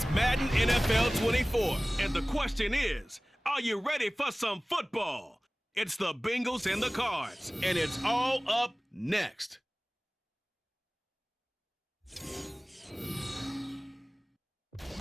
It's Madden NFL 24, and the question is, are you ready for some football? It's the Bengals and the Cards, and it's all up next.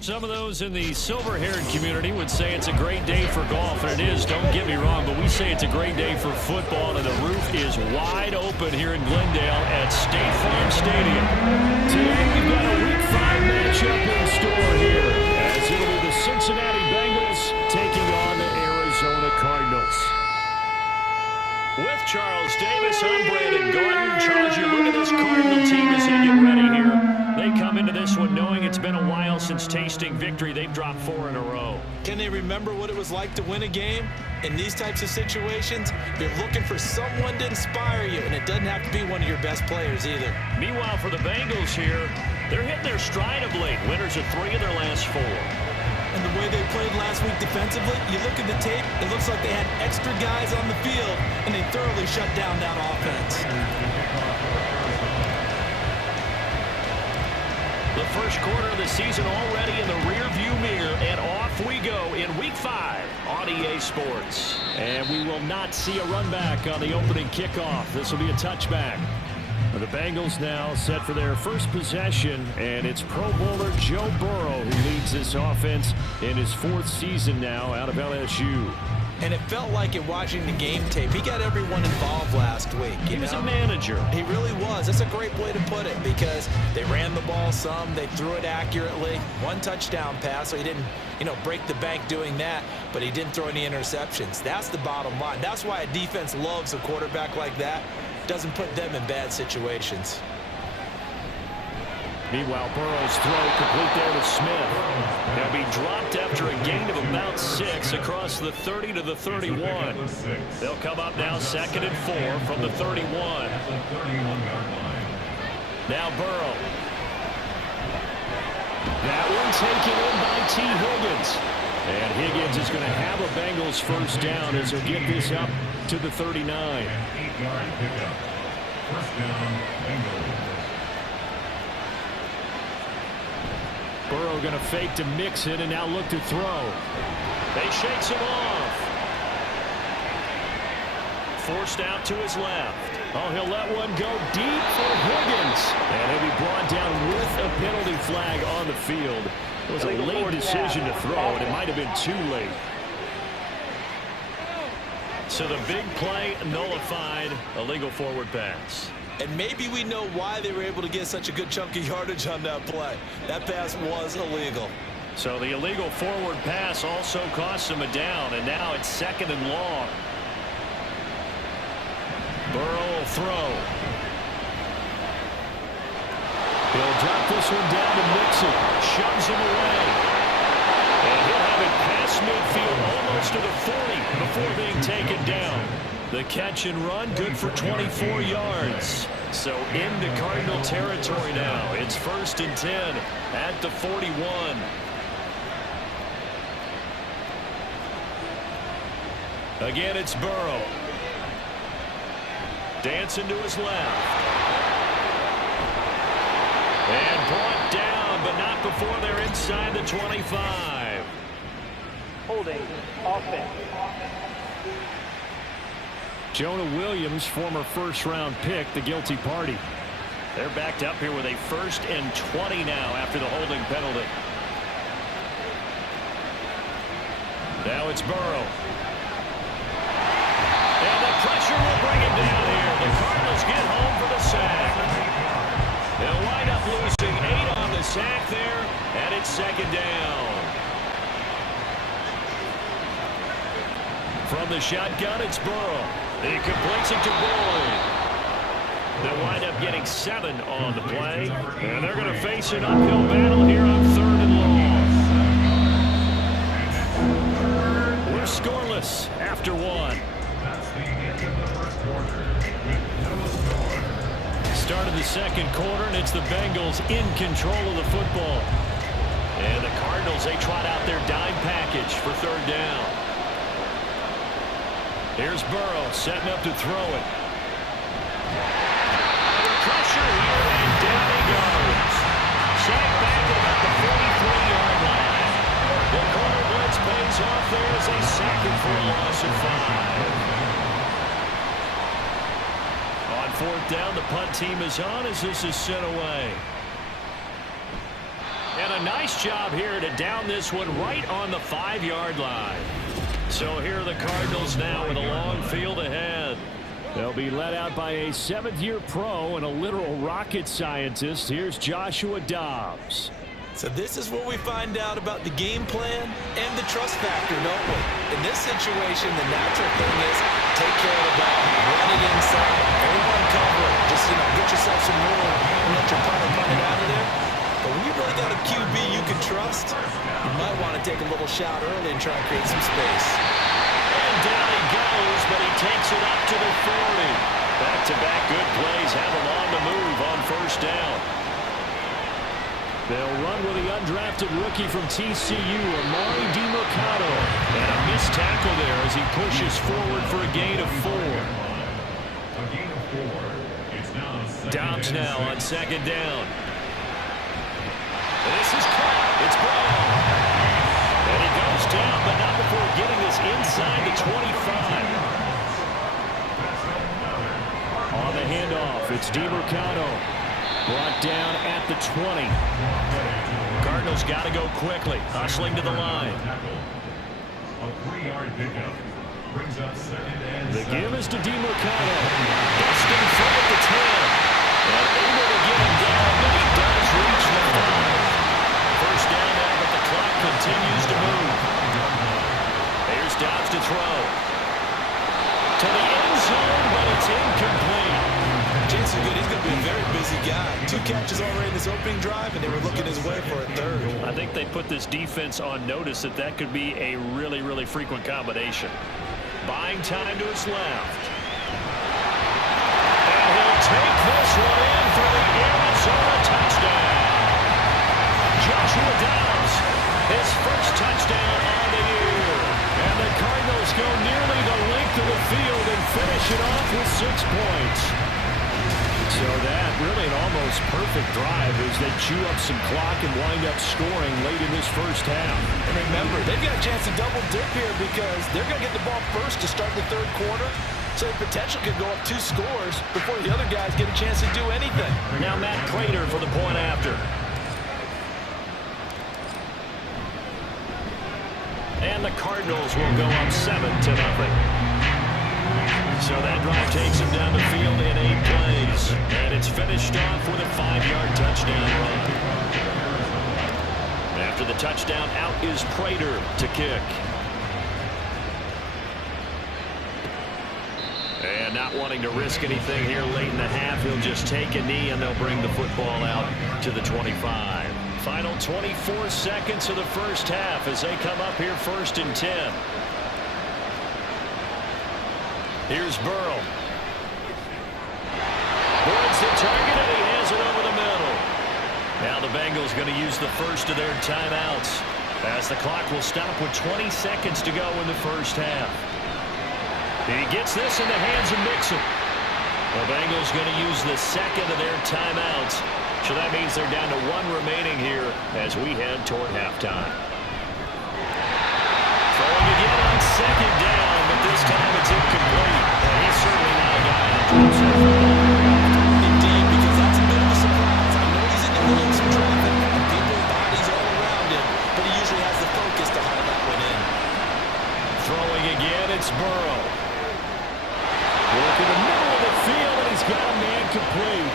Some of those in the silver-haired community would say it's a great day for golf, and it is, don't get me wrong, but we say it's a great day for football, and the roof is wide open here in Glendale at State Farm Stadium. Today we've got a Week 5 matchup in store here, as it'll be the Cincinnati Bengals taking on the Arizona Cardinals. With Charles Davis, I'm Brandon Gordon. Charles, you look at this Cardinal team as they get ready here. They come into this one knowing it's been a while since tasting victory. They've dropped 4 in a row. Can they remember what it was like to win a game? In these types of situations, you're looking for someone to inspire you, and it doesn't have to be one of your best players either. Meanwhile, for the Bengals here, they're hitting their stride of late. Winners of 3 of their last 4. And the way they played last week defensively, you look at the tape, it looks like they had extra guys on the field, and they thoroughly shut down that offense. The first quarter of the season already in the rearview mirror, and off we go in Week 5 on EA Sports. And we will not see a run back on the opening kickoff. This will be a touchback. The Bengals now set for their first possession, and it's Pro Bowler Joe Burrow who leads this offense in his 4th season now out of LSU. And it felt like in watching the game tape, he got everyone involved last week. He was a manager. He really was. That's a great way to put it, because they ran the ball some, they threw it accurately. 1 touchdown pass, so he didn't, break the bank doing that, but he didn't throw any interceptions. That's the bottom line. That's why a defense loves a quarterback like that. Doesn't put them in bad situations. Meanwhile, Burrow's throw complete there to Smith. He'll be dropped after a gain of about 6 across the 30 to the 31. They'll come up now 2nd and 4 from the 31. Now Burrow. That one taken in by T. Higgins. And Higgins is going to have a Bengals first down as he'll get this up to the 39. 8-yard pickup. First down, Bengals. Burrow going to fake to mix it and now look to throw. They shakes him off. Forced out to his left. Oh, he'll let one go deep for Higgins. And he'll be brought down with a penalty flag on the field. It was a late decision to throw, and it might have been too late. So the big play nullified, illegal forward pass. And maybe we know why they were able to get such a good chunk of yardage on that play. That pass was illegal. So the illegal forward pass also cost him a down, and now it's 2nd and long. Burrow will throw. He'll drop this one down to Mixon. Shoves him away. And he'll have it past midfield almost to the 40 before being taken down. The catch and run, good for 24 yards. So into Cardinal territory now. It's 1st and 10 at the 41. Again, it's Burrow. Dancing to his left. And brought down, but not before they're inside the 25. Holding offense. Jonah Williams, former first-round pick, the guilty party. They're backed up here with a 1st and 20 now after the holding penalty. Now it's Burrow. And the pressure will bring him down here. The Cardinals get home for the sack. They'll wind up losing 8 on the sack there, and it's 2nd down. From the shotgun, it's Burrow. He completes it to Boyd. They'll wind up getting 7 on the play. And they're going to face an uphill battle here on 3rd and long. We're scoreless after 1. Start of the 2nd quarter, and it's the Bengals in control of the football. And the Cardinals, they trot out their dime package for 3rd down. Here's Burrow setting up to throw it. Pressure here, and down he goes. Sacked back at about the 43-yard line. There's a sack for a loss of 5. On fourth down, the punt team is on as this is sent away. And a nice job here to down this one right on the 5-yard line. So here are the Cardinals now with a long field ahead. They'll be led out by a 7th-year pro and a literal rocket scientist. Here's Joshua Dobbs. So this is what we find out about the game plan and the trust factor, don't we? In this situation, the natural thing is take care of the ball, run it inside, everyone cover it. Just, get yourself some room and let your punter punt it out of there. But when you really got a QB you can trust, you might want to take a little shot early and try and create some space. And down he goes, but he takes it up to the 40. Back-to-back good plays have him on the move on first down. They'll run with the undrafted rookie from TCU, Amari DiMercato. And a missed tackle there as he pushes forward for a gain of 4. Dobbs now on second down. This is caught. It's Brown. And he goes down, but not before getting this inside the 25. On the handoff, it's DiMercato. Brought down at the 20. Cardinals got to go quickly, hustling to the line. The give is to DiMercato. Busting front at the 10. And able to get him down, but he does reach the 5. First down now, but the clock continues to move. Here's Dobbs to throw. To the end zone, but it's incomplete. Jason Good, he's going to be a very busy guy. 2 catches already in this opening drive, and they were looking his way for a 3rd. I think they put this defense on notice that could be a really, really frequent combination. Buying time to his left. And he'll take this one in for the Arizona touchdown. Joshua Dobbs, his first touchdown on the year. And the Cardinals go nearly the length of the field and finish it off with 6 points. So that really an almost perfect drive as they chew up some clock and wind up scoring late in this first half. And remember, they've got a chance to double dip here because they're going to get the ball first to start the 3rd quarter. So the potential could go up 2 scores before the other guys get a chance to do anything. Now Matt Prater for the point after. And the Cardinals will go up 7-0. So that drive takes him down the field in 8 plays. And it's finished off with a 5-yard touchdown run. After the touchdown, out is Prater to kick. And not wanting to risk anything here late in the half, he'll just take a knee and they'll bring the football out to the 25. Final 24 seconds of the first half as they come up here 1st and 10. Here's Burrow. Boards the target, and he has it over the middle. Now the Bengals going to use the first of their timeouts as the clock will stop with 20 seconds to go in the first half. He gets this in the hands of Mixon. The Bengals going to use the second of their timeouts. So that means they're down to 1 remaining here as we head toward halftime. Throwing again on second down, but this time it's incomplete. And he's certainly not a guy that drops it. Indeed, because that's a bit of a surprise. I know he's in the middle of some traffic and people's bodies all around him, but he usually has the focus to haul that one in. Throwing again, it's Burrow. Work in the middle of the field, and he's got a man complete.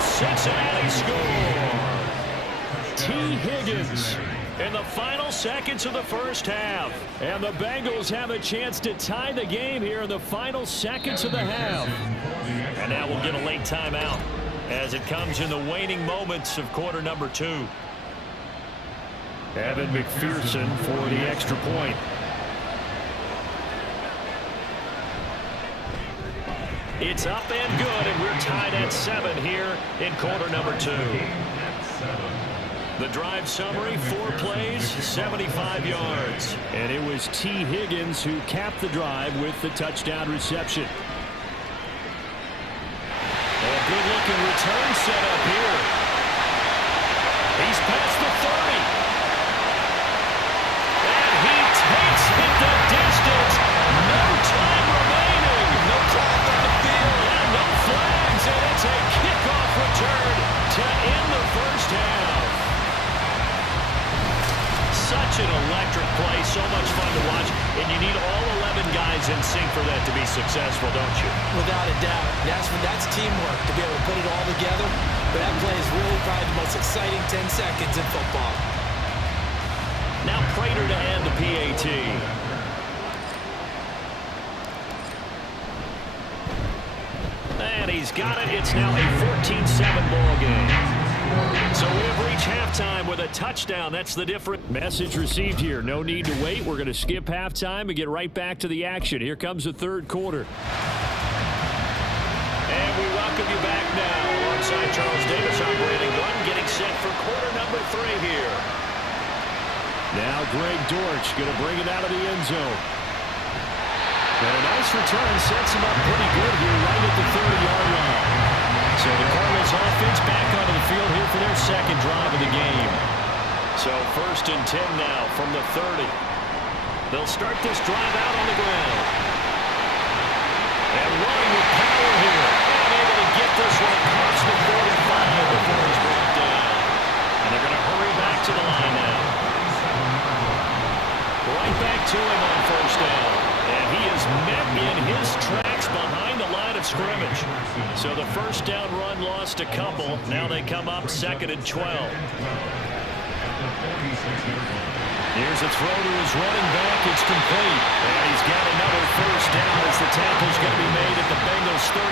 Cincinnati score. T. Higgins in the final seconds of the first half. And the Bengals have a chance to tie the game here in the final seconds of the half. And now we'll get a late timeout as it comes in the waning moments of quarter number 2. Evan McPherson for the extra point. It's up and good, and we're tied at 7 here in quarter number 2. The drive summary, 4 plays, 75 yards. And it was T. Higgins who capped the drive with the touchdown reception. A good-looking return set up here. He's past the 30. to end the first half. Such an electric play, so much fun to watch, and you need all 11 guys in sync for that to be successful, don't you? Without a doubt. That's teamwork, to be able to put it all together. But that play is really probably the most exciting 10 seconds in football. Now Prater to end the PAT. And he's got it. It's now a 14-7 ball game. So we have reached halftime with a touchdown. That's the difference. Message received here. No need to wait. We're going to skip halftime and get right back to the action. Here comes the third quarter. And we welcome you back now. Alongside Charles Davis, I'm Brandon Glenn, getting set for quarter number 3 here. Now Greg Dortch going to bring it out of the end zone. And a nice return sets him up pretty good here right at the 30-yard line. So the Cardinals offense back onto the field here for their second drive of the game. So 1st and 10 now from the 30. They'll start this drive out on the ground. And running with power here. And able to get this one across the 45 before he's brought down. And they're going to hurry back to the line now. Right back to him on 1st down. And he is met in his tracks behind the line of scrimmage. So the 1st down run lost a couple. Now they come up 2nd and 12. Here's a throw to his running back. It's complete. And he's got another 1st down as the tackle's going to be made at the Bengals 39.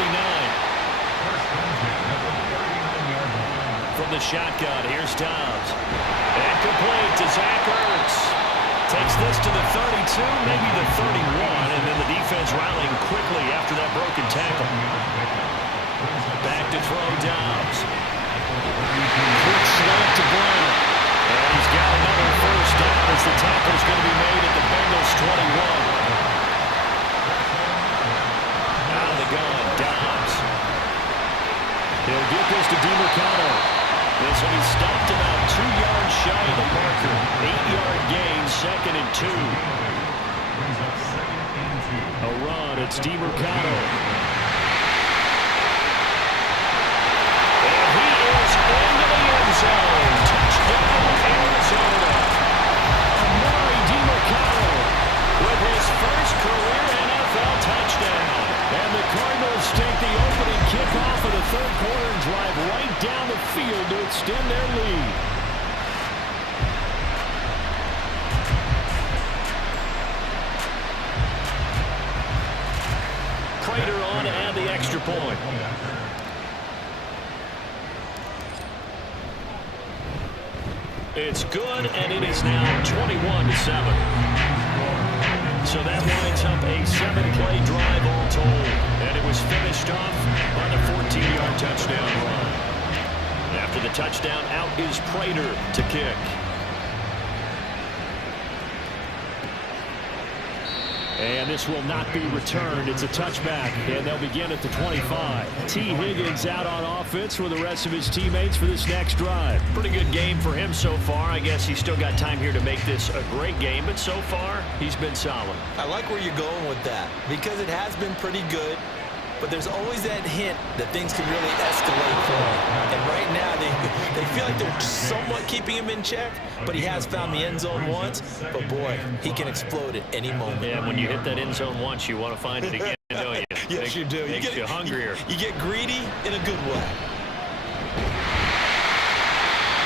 From the shotgun, here's Dobbs. And complete to Zach Ertz. Takes this to the 32, maybe the 31, and then the defense rallying quickly after that broken tackle. Back to throw Dobbs. Quick slant to Brown. And he's got another 1st down as the tackle's going to be made at the Bengals 21. Out of the gun, Dobbs. He'll get this to DeMarcano. This one he stopped about 2 yards shy of the marker. 8-yard gain, 2nd and 2. A run, it's DeMarcano. And he is into the end zone. Touchdown, Arizona. Amari DeMarcano with his first career NFL touchdown. And the Cardinals take the opening kickoff of the 3rd quarter and drive right down the field to extend their lead. Prater on to add the extra point. It's good, and it is now 21-7. So that winds up a 7-play drive all told. And it was finished off on a 14-yard touchdown run. After the touchdown, out is Prater to kick. And this will not be returned. It's a touchback, and they'll begin at the 25. T. Higgins out on offense with the rest of his teammates for this next drive. Pretty good game for him so far. I guess he's still got time here to make this a great game, but so far, he's been solid. I like where you're going with that because it has been pretty good. But there's always that hint that things can really escalate for him. And right now, they feel like they're somewhat keeping him in check, but he has found the end zone once. But, boy, he can explode at any moment. Yeah, when you hit that end zone once, you want to find it again, don't you? Yes, you do. Makes you hungrier. You get greedy in a good way.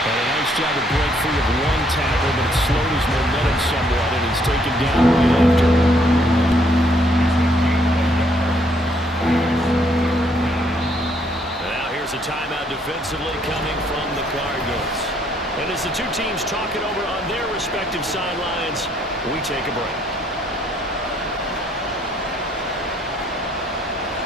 And a nice job of break free of one tackle, but it slowed his momentum somewhat, and he's taken down right after. A timeout defensively coming from the Cardinals. And as the two teams talk it over on their respective sidelines, we take a break.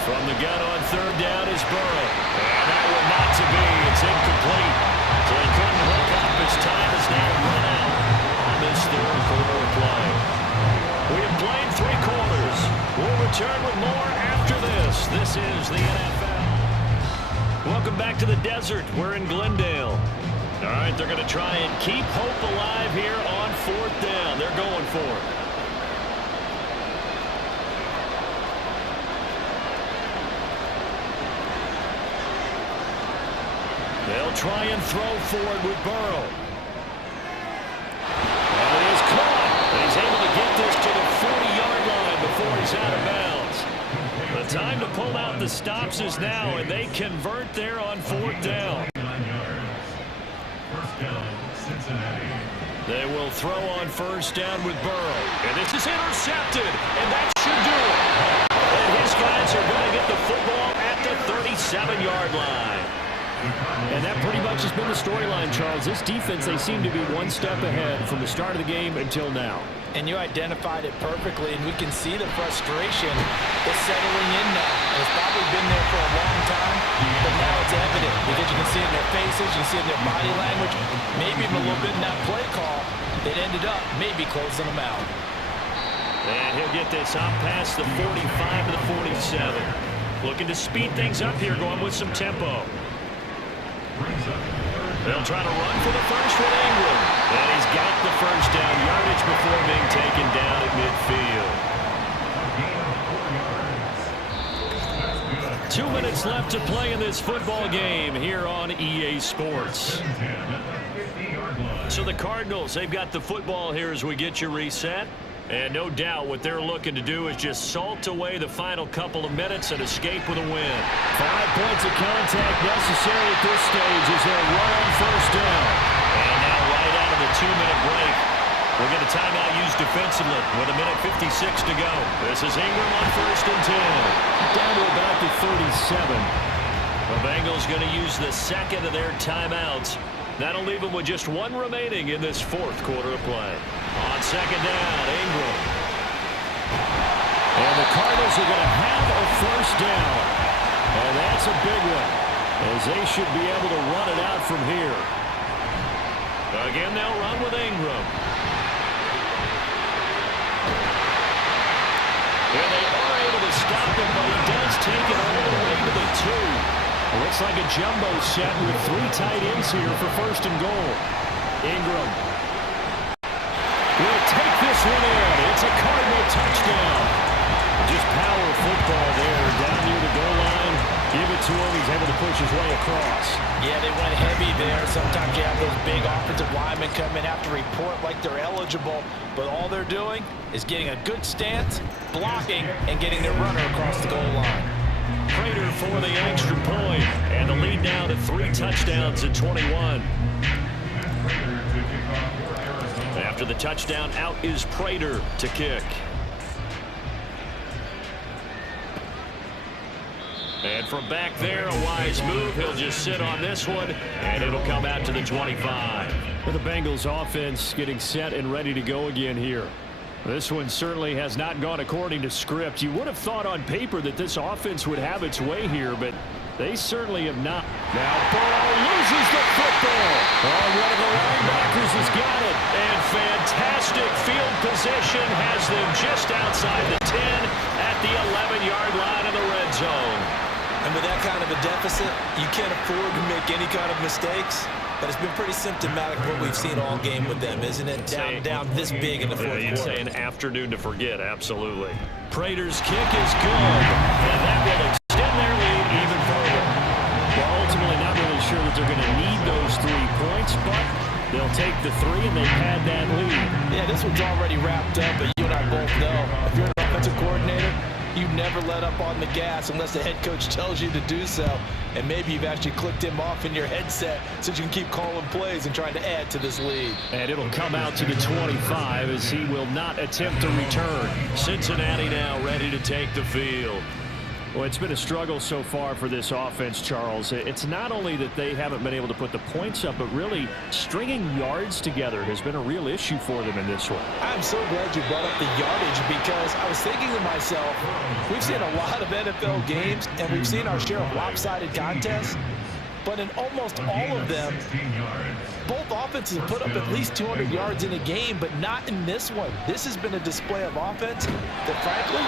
From the gun on 3rd down is Burrow. And that one not to be. It's incomplete. So he couldn't hook up. His time is now run out on this 3rd quarter play. We have played 3 quarters. We'll return with more after this. This is the NFL. Welcome back to the desert. We're in Glendale. All right, they're going to try and keep hope alive here on 4th down. They're going for it. They'll try and throw forward with Burrow. And it is caught. And he's able to get this to the 40-yard line before he's out of bounds. The time to pull out the stops is now, and they convert there on 4th down. They will throw on 1st down with Burrow. And this is intercepted, and that should do it. And his guys are going to get the football at the 37-yard line. And that pretty much has been the storyline, Charles. This defense, they seem to be one step ahead from the start of the game until now. And you identified it perfectly, and we can see the frustration that's settling in now. And it's probably been there for a long time, but now it's evident because you can see it in their faces, you can see it in their body language, maybe even a little bit in that play call that ended up maybe closing them out. And he'll get this up past the 45 to the 47. Looking to speed things up here, going with some tempo. They'll try to run for the first with Ingram. And he's got the first down yardage before being taken down at midfield. 2 minutes left to play in this football game here on EA Sports. So the Cardinals, they've got the football here as we get you reset. And no doubt what they're looking to do is just salt away the final couple of minutes and escape with a win. 5 points of contact necessary at this stage as they run on 1st down. And now right out of the 2-minute break, we'll get a timeout used defensively with 1:56 to go. This is Ingram on 1st and 10. Down to about the 37. The Bengals going to use the second of their timeouts. That'll leave them with just 1 remaining in this 4th quarter of play. On 2nd down, Ingram. And the Cardinals are going to have a 1st down. And that's a big one, as they should be able to run it out from here. Again, they'll run with Ingram. And they are able to stop him, but he does take it all the way to the 2. Looks like a jumbo set with 3 tight ends here for 1st and goal. Ingram will take this one in. It's a Cardinal touchdown. Just power football there down near the goal line. Give it to him. He's able to push his way across. Yeah, they went heavy there. Sometimes you have those big offensive linemen come in, have to report like they're eligible, but all they're doing is getting a good stance, blocking, and getting their runner across the goal line. Prater for the extra point, and the lead now to 3 touchdowns at 21. After the touchdown, out is Prater to kick. And from back there, a wise move. He'll just sit on this one, and it'll come out to the 25. For the Bengals offense getting set and ready to go again here. This one certainly has not gone according to script. You would have thought on paper that this offense would have its way here, but they certainly have not. Now Burrow loses the football. Oh, one of the linebackers has got it. And fantastic field position has them just outside the 10 at the 11-yard line of the red zone. And with that kind of a deficit, you can't afford to make any kind of mistakes. But it's been pretty symptomatic what we've seen all game with them, isn't it? Down this big in the 4th quarter. You'd say an afternoon to forget, absolutely. Prater's kick is good, and that will extend their lead even further. Well, ultimately not really sure that they're going to need those 3 points, but they'll take the 3 and they pad that lead. Yeah, this one's already wrapped up, but you and I both know if you're an offensive coordinator, you never let up on the gas unless the head coach tells you to do so. And maybe you've actually clicked him off in your headset so you can keep calling plays and trying to add to this lead. And it'll come out to the 25 as he will not attempt to return. Cincinnati now ready to take the field. Well, it's been a struggle so far for this offense, Charles. It's not only that they haven't been able to put the points up, but really stringing yards together has been a real issue for them in this one. I'm so glad you brought up the yardage because I was thinking to myself, we've seen a lot of NFL games and we've seen our share of lopsided contests, but in almost all of them, both offenses have put up at least 200 yards in a game, but not in this one. This has been a display of offense that, frankly,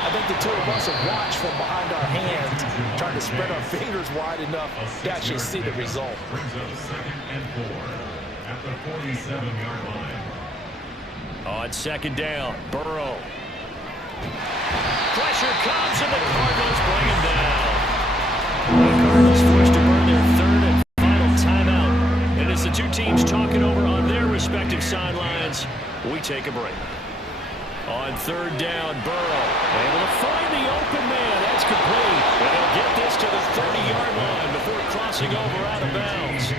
I think the two of us have watched from behind our hands, trying to spread our fingers wide enough to actually see the result. Brings up 2nd and 4 at the 47-yard line. On 2nd down, Burrow. Pressure comes, and the Cardinals bring him down. The Cardinals forced to burn their 3rd and final time teams talking over on their respective sidelines. We take a break. On third down, Burrow able to find the open man. That's complete. And he'll get this to the 30-yard line before crossing over out of bounds.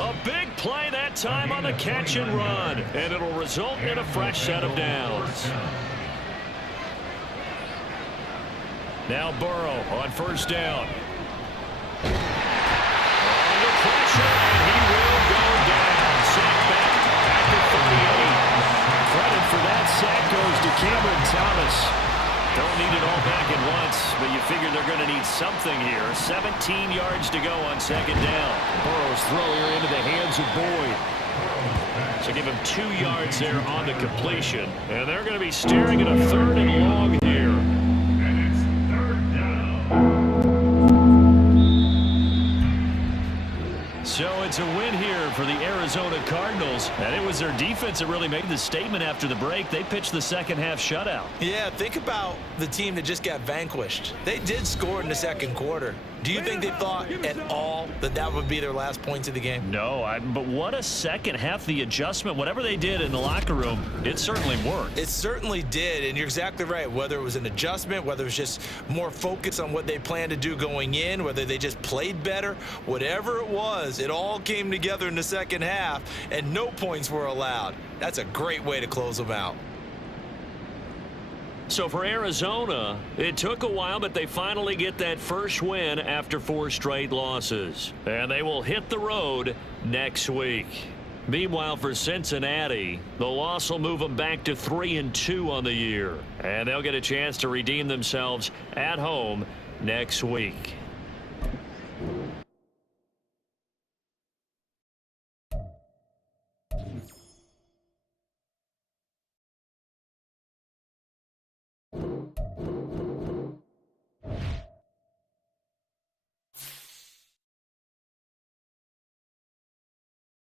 A big play that time on the catch and run. And it'll result in a fresh set of downs. Now Burrow on first down. Under pressure, and he will go down. Sack back at the 38. Credit for that sack goes to Cameron Thomas. Don't need it all back at once, but you figure they're going to need something here. 17 yards to go on second down. Burrow's throw here into the hands of Boyd. So give him 2 yards there on the completion. And they're going to be staring at a third and long here. And it's third down. So it's a win here for the Arizona Cardinals. And it was their defense that really made the statement after the break. They pitched the second half shutout. Yeah, think about the team that just got vanquished. They did score in the second quarter. Do you think they thought at all that that would be their last points of the game? No, but what a second half. The adjustment, whatever they did in the locker room, it certainly worked. It certainly did, and you're exactly right. Whether it was an adjustment, whether it was just more focus on what they planned to do going in, whether they just played better, whatever it was, it all came together in the second half, and no points were allowed. That's a great way to close them out. So for Arizona, it took a while, but they finally get that first win after 4 straight losses. And they will hit the road next week. Meanwhile, for Cincinnati, the loss will move them back to 3-2 on the year. And they'll get a chance to redeem themselves at home next week.